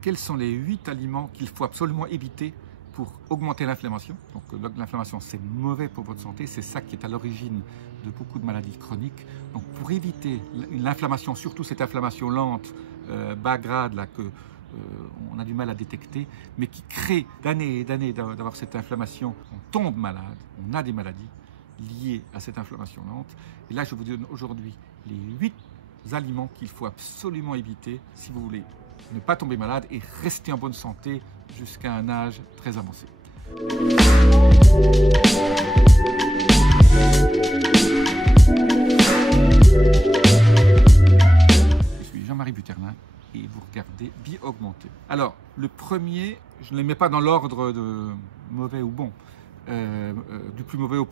Quels sont les 8 aliments qu'il faut absolument éviter pour augmenter l'inflammation? Donc l'inflammation, c'est mauvais pour votre santé, c'est ça qui est à l'origine de beaucoup de maladies chroniques. Donc pour éviter l'inflammation, surtout cette inflammation lente, bas grade, là, que on a du mal à détecter, mais qui crée d'années et d'années d'avoir cette inflammation, on tombe malade, on a des maladies liées à cette inflammation lente. Et là, je vous donne aujourd'hui les 8 aliments qu'il faut absolument éviter si vous voulez ne pas tomber malade et rester en bonne santé jusqu'à un âge très avancé. Je suis Jean-Marie Buterlin et vous regardez Vie Augmentée. Alors, le premier, je ne les mets pas dans l'ordre de mauvais ou bon, du plus mauvais au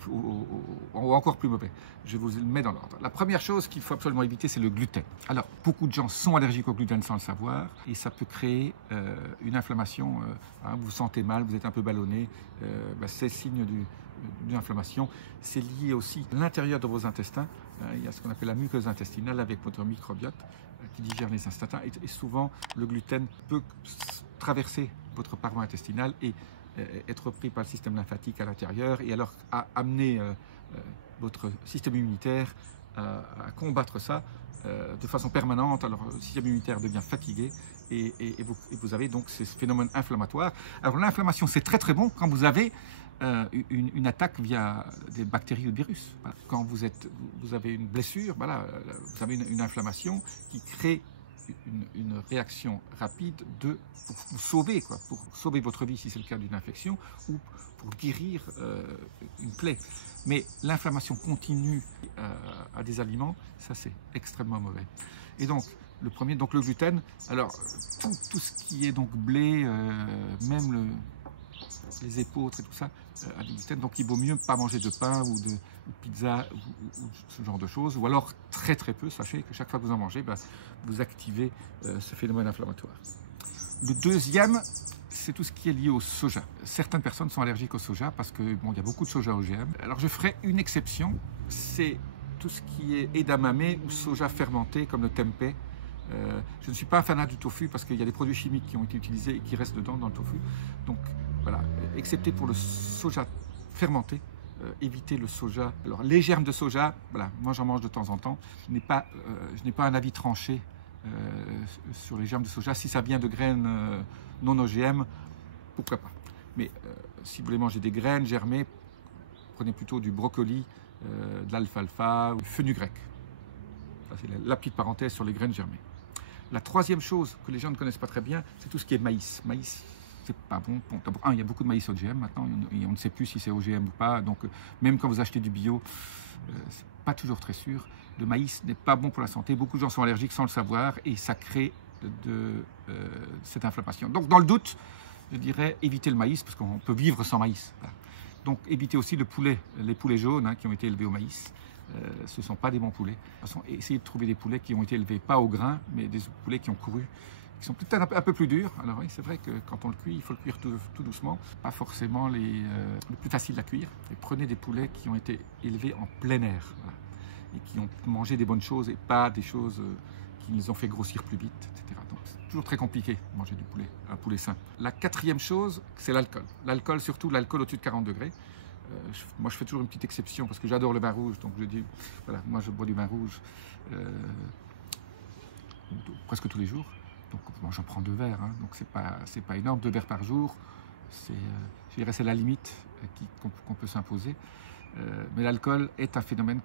encore plus mauvais. Je vous le mets dans l'ordre. La première chose qu'il faut absolument éviter, c'est le gluten. Alors, beaucoup de gens sont allergiques au gluten sans le savoir et ça peut créer une inflammation. Vous vous sentez mal, vous êtes un peu ballonné, c'est signe d'une inflammation. C'est lié aussi à l'intérieur de vos intestins. Il y a ce qu'on appelle la muqueuse intestinale avec votre microbiote qui digère les intestins. Et souvent, le gluten peut traverser votre paroi intestinale et être pris par le système lymphatique à l'intérieur et alors à amener votre système immunitaire à combattre ça de façon permanente. Alors le système immunitaire devient fatigué et vous avez donc ces phénomènes inflammatoires. Alors l'inflammation, c'est très très bon quand vous avez une attaque via des bactéries ou des virus. Voilà. Quand vous avez une blessure, voilà, vous avez une inflammation qui crée une réaction rapide pour vous sauver, pour sauver votre vie si c'est le cas d'une infection ou pour guérir une plaie. Mais l'inflammation continue à des aliments, ça c'est extrêmement mauvais. Et donc, le premier, donc le gluten, alors tout ce qui est donc blé, même les épeautres et tout ça, a du gluten, donc il vaut mieux pas manger de pain ou de pizza ou ce genre de choses, ou alors très très peu. Sachez que chaque fois que vous en mangez, vous activez ce phénomène inflammatoire. Le deuxième, c'est tout ce qui est lié au soja. Certaines personnes sont allergiques au soja parce que bon, il y a beaucoup de soja OGM. Alors je ferai une exception, c'est tout ce qui est edamame ou soja fermenté comme le tempeh. Je ne suis pas un fanat du tofu parce qu'il y a des produits chimiques qui ont été utilisés et qui restent dedans dans le tofu. Donc voilà, excepté pour le soja fermenté, évitez le soja. Alors les germes de soja, voilà, moi j'en mange de temps en temps. Je n'ai pas un avis tranché sur les germes de soja. Si ça vient de graines non OGM, pourquoi pas. Mais si vous voulez manger des graines germées, prenez plutôt du brocoli, de l'alfalfa ou du fenugrec. Ça c'est la petite parenthèse sur les graines germées. La troisième chose que les gens ne connaissent pas très bien, c'est tout ce qui est maïs. Maïs, c'est pas bon. Il y a beaucoup de maïs OGM maintenant, et on ne sait plus si c'est OGM ou pas. Donc, même quand vous achetez du bio, c'est pas toujours très sûr. Le maïs n'est pas bon pour la santé. Beaucoup de gens sont allergiques sans le savoir, et ça crée cette inflammation. Donc, dans le doute, je dirais éviter le maïs, parce qu'on peut vivre sans maïs. Voilà. Donc, évitez aussi le poulet, les poulets jaunes qui ont été élevés au maïs. Ce ne sont pas des bons poulets. De toute façon, essayez de trouver des poulets qui ont été élevés pas au grain, mais des poulets qui ont couru, qui sont peut-être un peu plus durs. Alors oui, c'est vrai que quand on le cuit, il faut le cuire tout doucement, pas forcément les plus faciles à cuire. Et prenez des poulets qui ont été élevés en plein air, voilà, et qui ont mangé des bonnes choses et pas des choses qui les ont fait grossir plus vite, etc. Donc c'est toujours très compliqué de manger du poulet, un poulet sain. La quatrième chose, c'est l'alcool. L'alcool, surtout l'alcool au-dessus de 40 degrés. Moi, je fais toujours une petite exception parce que j'adore le vin rouge, donc je dis, voilà, moi je bois du vin rouge presque tous les jours. Donc, moi, j'en prends 2 verres, donc c'est pas énorme, 2 verres par jour. Je dirais c'est la limite qu'on peut s'imposer. Mais l'alcool est un phénomène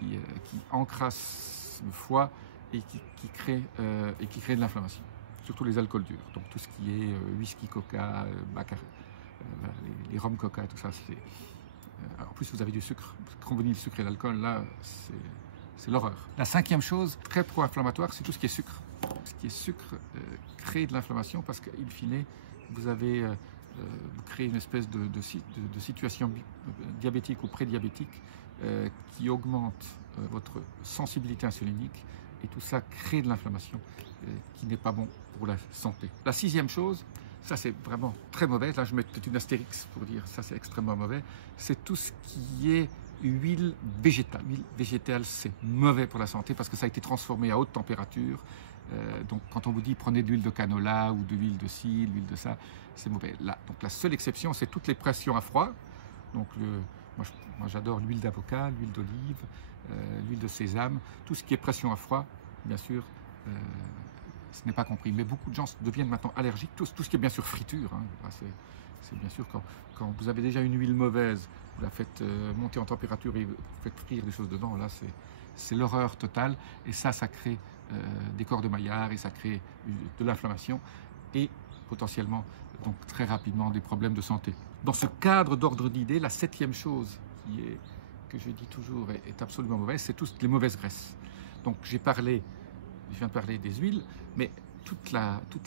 qui encrasse le foie et qui crée de l'inflammation. Surtout les alcools durs, donc tout ce qui est whisky, coca, les rhum coca, tout ça, c'est... En plus, vous avez du sucre. Combiner le sucre et l'alcool, là, c'est l'horreur. La cinquième chose, très pro-inflammatoire, c'est tout ce qui est sucre. Ce qui est sucre crée de l'inflammation parce qu'in fine, vous créez une espèce de situation diabétique ou prédiabétique qui augmente votre sensibilité insulinique et tout ça crée de l'inflammation qui n'est pas bon pour la santé. La sixième chose, ça c'est vraiment très mauvais, là je mets peut-être une astérix pour dire ça c'est extrêmement mauvais, c'est tout ce qui est huile végétale. L'huile végétale c'est mauvais pour la santé parce que ça a été transformé à haute température Donc quand on vous dit prenez de l'huile de canola ou de l'huile de ci, l'huile de ça, c'est mauvais. Là, donc la seule exception, c'est toutes les pressions à froid. Donc moi j'adore l'huile d'avocat, l'huile d'olive, l'huile de sésame, tout ce qui est pression à froid, bien sûr, ce n'est pas compris. Mais beaucoup de gens deviennent maintenant allergiques, tout ce qui est bien sûr friture. Hein. C'est bien sûr quand vous avez déjà une huile mauvaise, vous la faites monter en température et vous faites frire des choses dedans, là c'est l'horreur totale. Et ça crée des corps de Maillard et ça crée de l'inflammation et potentiellement, donc très rapidement, des problèmes de santé. Dans ce cadre d'ordre d'idées, la 7e chose que je dis toujours est absolument mauvaise, c'est toutes les mauvaises graisses. Donc je viens de parler des huiles, mais toutes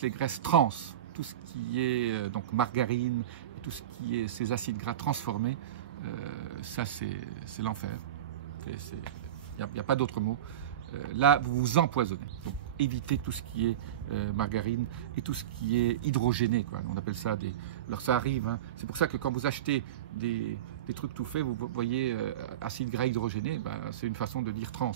les graisses trans, tout ce qui est donc margarine, tout ce qui est ces acides gras transformés, ça c'est l'enfer. Il n'y a pas d'autre mot. Là, vous vous empoisonnez. Donc, évitez tout ce qui est margarine et tout ce qui est hydrogéné, quoi. On appelle ça des... Alors, ça arrive. Hein. C'est pour ça que quand vous achetez des trucs tout faits, vous voyez acide gras hydrogéné, c'est une façon de dire trans.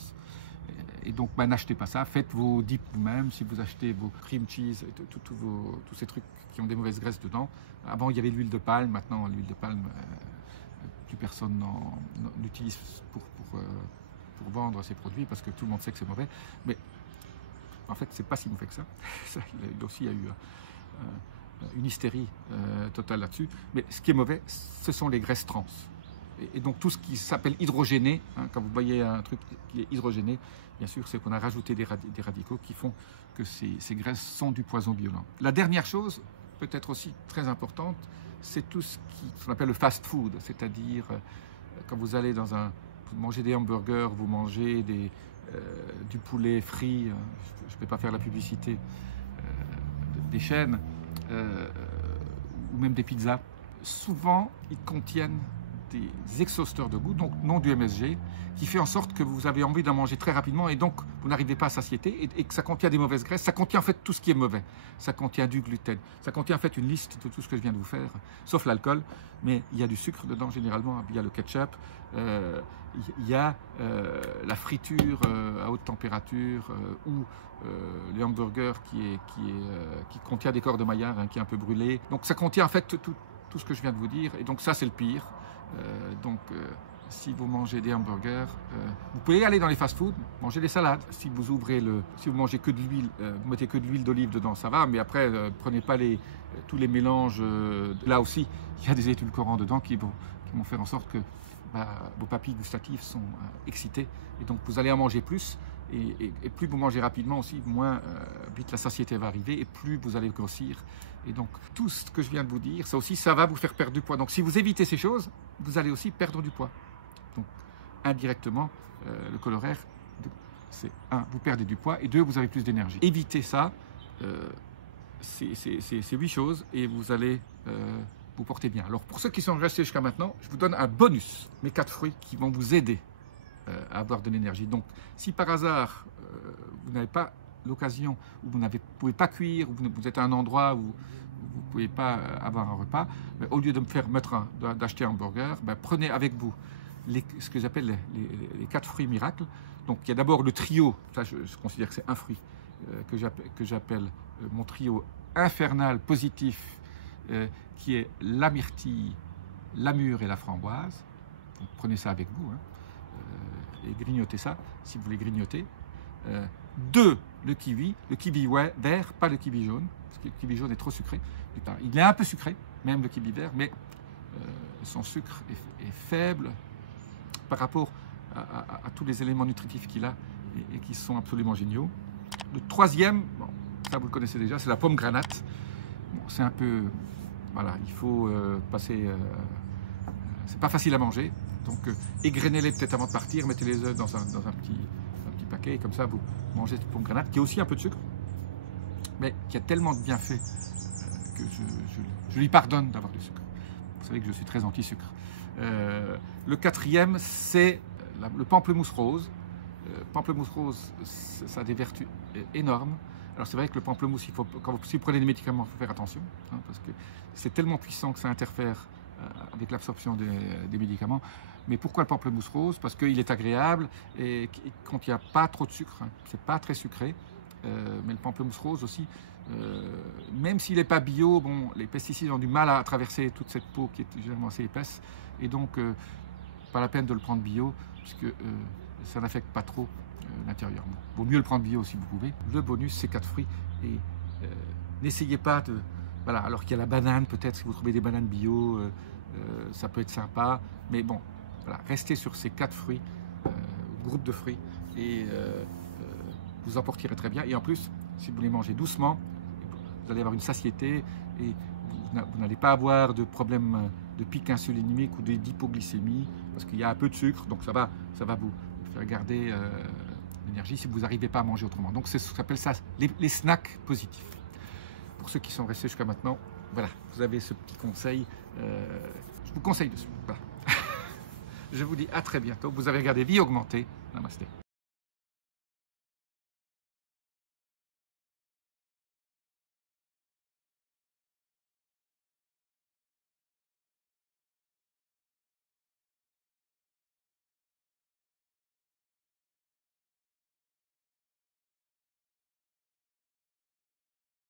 Et donc, n'achetez pas ça. Faites vos dips vous-même. Si vous achetez vos cream cheese, tous ces trucs qui ont des mauvaises graisses dedans. Avant, il y avait l'huile de palme. Maintenant, l'huile de palme, plus personne n'utilise pour vendre ces produits parce que tout le monde sait que c'est mauvais. Mais en fait, c'est pas si mauvais que ça. Il y a eu une hystérie totale là-dessus. Mais ce qui est mauvais, ce sont les graisses trans. Et donc tout ce qui s'appelle hydrogéné, hein, quand vous voyez un truc qui est hydrogéné, bien sûr, c'est qu'on a rajouté des radicaux qui font que ces graisses sont du poison violent. La dernière chose, peut-être aussi très importante, c'est tout ce qu'on appelle le fast food, c'est-à-dire quand vous allez vous mangez des hamburgers, vous mangez du poulet frit, je ne vais pas faire la publicité des chaînes, ou même des pizzas. Souvent, ils contiennent des exhausteurs de goût, donc non du MSG, qui fait en sorte que vous avez envie d'en manger très rapidement et donc vous n'arrivez pas à satiété et que ça contient des mauvaises graisses. Ça contient en fait tout ce qui est mauvais. Ça contient du gluten. Ça contient en fait une liste de tout ce que je viens de vous faire, sauf l'alcool, mais il y a du sucre dedans généralement, il y a le ketchup, il y a la friture à haute température ou les hamburgers qui contient des corps de Maillard, hein, qui est un peu brûlé. Donc ça contient en fait tout ce que je viens de vous dire et donc ça c'est le pire. Si vous mangez des hamburgers, vous pouvez aller dans les fast-foods, manger des salades. Si vous mangez que de l'huile, vous mettez que de l'huile d'olive dedans, ça va. Mais après, prenez pas tous les mélanges. Là aussi, il y a des édulcorants dedans qui vont faire en sorte que vos papilles gustatives sont excitées. Et donc, vous allez en manger plus. Et plus vous mangez rapidement aussi, moins vite la satiété va arriver et plus vous allez grossir. Et donc, tout ce que je viens de vous dire, ça va vous faire perdre du poids. Donc, si vous évitez ces choses, vous allez aussi perdre du poids. Donc, indirectement, le corollaire, c'est 1, vous perdez du poids et 2, vous avez plus d'énergie. Évitez ça, c'est 8 choses et vous allez vous porter bien. Alors, pour ceux qui sont restés jusqu'à maintenant, je vous donne un bonus, mes 4 fruits qui vont vous aider à avoir de l'énergie. Donc, si par hasard, vous n'avez pas l'occasion, ou vous ne pouvez pas cuire, ou vous êtes à un endroit où vous ne pouvez pas avoir un repas, mais au lieu de d'acheter un hamburger, prenez avec vous ce que j'appelle les 4 fruits miracles. Donc, il y a d'abord le trio, ça je considère que c'est un fruit, que j'appelle mon trio infernal positif, qui est la myrtille, la mûre et la framboise. Donc, prenez ça avec vous, hein. Et grignotez ça, si vous voulez grignoter. 2, le kiwi vert, pas le kiwi jaune, parce que le kiwi jaune est trop sucré. Il est un peu sucré, même le kiwi vert, mais son sucre est faible par rapport à tous les éléments nutritifs qu'il a et qui sont absolument géniaux. Le 3e, bon, ça vous le connaissez déjà, c'est la pomme granate. Bon, c'est un peu... Voilà, il faut passer... c'est pas facile à manger. Donc, égrenez-les peut-être avant de partir, mettez les œufs dans un petit paquet, et comme ça, vous mangez cette pomme granate, qui a aussi un peu de sucre, mais qui a tellement de bienfaits que je lui pardonne d'avoir du sucre. Vous savez que je suis très anti-sucre. Le 4e, c'est le pamplemousse rose. Pamplemousse rose, ça a des vertus énormes. Alors, c'est vrai que le pamplemousse, si vous prenez des médicaments, il faut faire attention, hein, parce que c'est tellement puissant que ça interfère avec l'absorption des médicaments. Mais pourquoi le pamplemousse rose? Parce qu'il est agréable et qu'il ne contient pas trop de sucre, hein. C'est pas très sucré. mais le pamplemousse rose aussi, même s'il n'est pas bio, bon, les pesticides ont du mal à traverser toute cette peau qui est généralement assez épaisse, et donc pas la peine de le prendre bio, puisque ça n'affecte pas trop l'intérieur. Vaut mieux le prendre bio si vous pouvez. Le bonus, c'est 4 fruits, et n'essayez pas de... Voilà, alors qu'il y a la banane, peut-être si vous trouvez des bananes bio, ça peut être sympa, mais bon, voilà, restez sur ces 4 fruits, groupe de fruits, et vous en porterez très bien. Et en plus, si vous les mangez doucement, vous allez avoir une satiété, et vous n'allez pas avoir de problème de pic insulinique ou d'hypoglycémie, parce qu'il y a un peu de sucre, donc ça va vous faire garder l'énergie si vous n'arrivez pas à manger autrement. Donc c'est ce qu'on appelle ça les snacks positifs. Pour ceux qui sont restés jusqu'à maintenant, voilà, vous avez ce petit conseil, je vous conseille dessus. Voilà. Je vous dis à très bientôt. Vous avez regardé Vie Augmentée. Namasté.